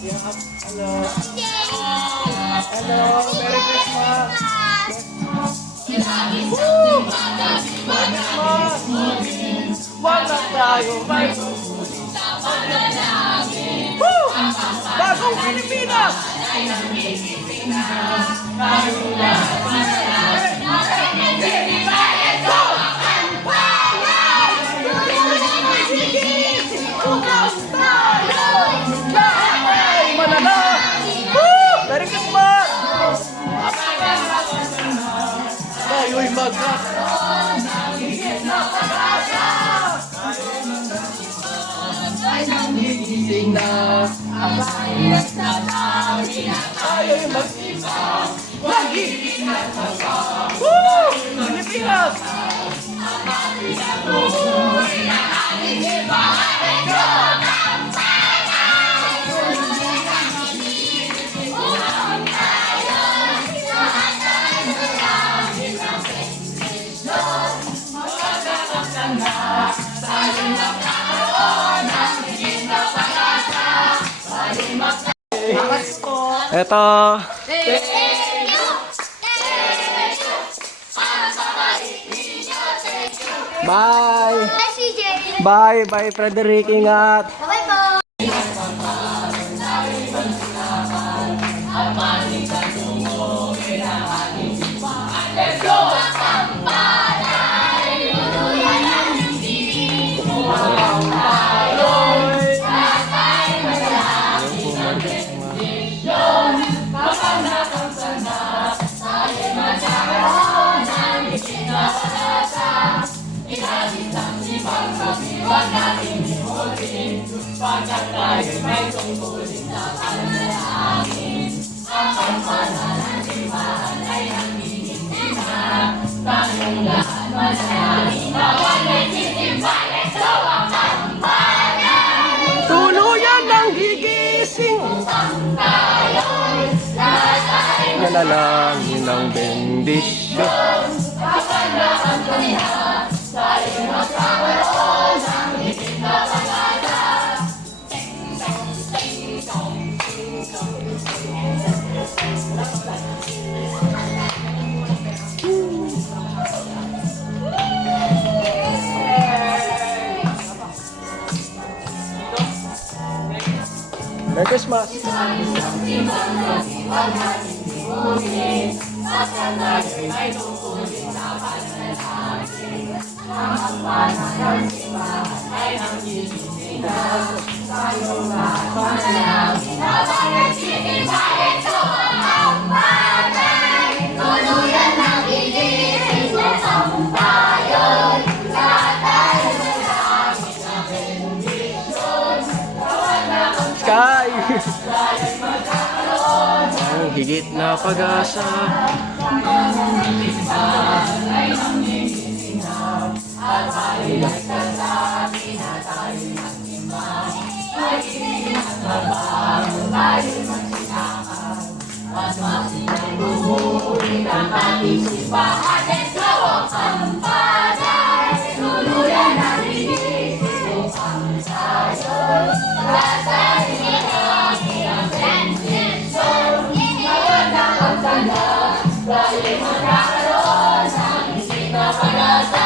Yeah. Hello. Hello. Merry Christmas. Woo! Merry Christmas. Wag lang tayo. Woo! Bagong Pilipinas. Merry Christmas! Tayo'y magkakaroon ng higit na pag-asa. Ay nangigising na ang bayat na tawin na tayo'y mag-ibang magiging at hanggang. Woo! Pilipinas! Ang ating nabuhay na ating ibahan ko. Eto. Bye. Bye, bye Frederick, ingat. Bye po. Tuluyan ng gigising. Nanalangin ng bendisyon. Merry Christmas! Sky! Ang higit na pag-asa. Dahil magkakaroon ng hindi na pag-asa.